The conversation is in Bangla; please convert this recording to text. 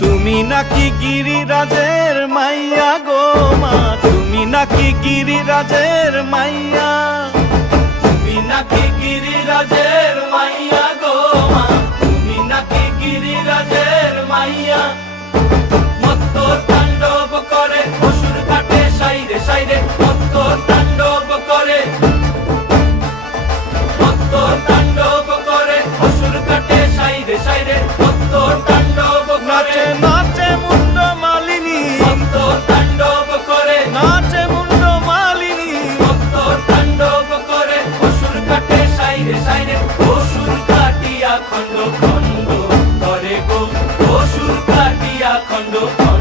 তুমি নাকি গিরিরাজের মাইয়া গো মা, তুমি নাকি গিরিরাজের মাইয়া, তুমি নাকি গিরিরাজের মাইয়া গো মা, তুমি নাকি গিরিরাজের মাইয়া। মত্ত তাণ্ডব করে অসুর কাটে সাইরে সাইরে, মত্ত তাণ্ডব করে, মত্ত তাণ্ডব করে অসুর কাটে সাইরে সাইরে, মত্ত তাণ্ডব করে। নাচে মুন্ড মালিনী, মত্ত তাণ্ডব করে, নাচে মুন্ড মালিনী, মত্ত তাণ্ডব করে অসুর কাটে সাইরে সাইরে, অসুর কাটিয়া খণ্ড খণ্ড করে গো, অসুর কাটিয়া খণ্ড খণ্ড